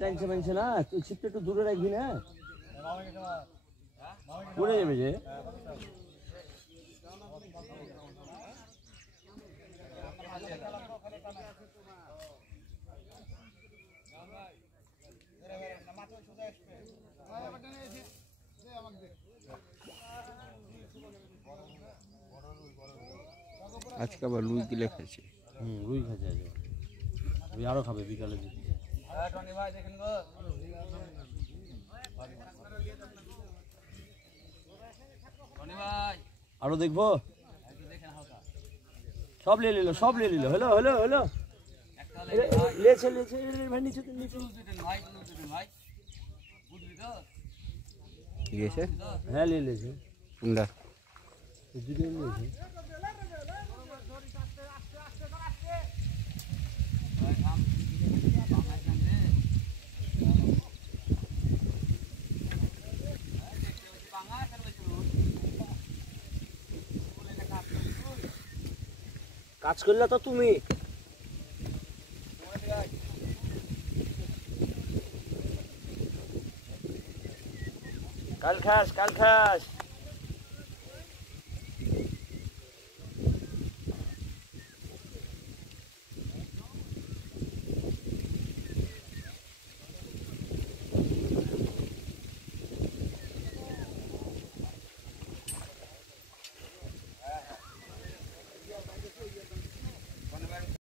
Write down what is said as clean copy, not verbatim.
টাইমসে মানছে না তুই ছিপটা একটু দূরে রাখবি না পড়ে যাবে যে আজকে আবার লুই দিলে খাইছে রুই খাইছে আজ আরো খাবে বিকালে দিকে আরো দেখবো সব নিয়ে নিল হলো হলো হলো লেছে লেছে ভাই নিচে নিচে ঠিক আছে হ্যাঁ নিয়ে লেছে কোনটা দুটো নিয়েছে কাজ করলে তো তুমি কাল খাস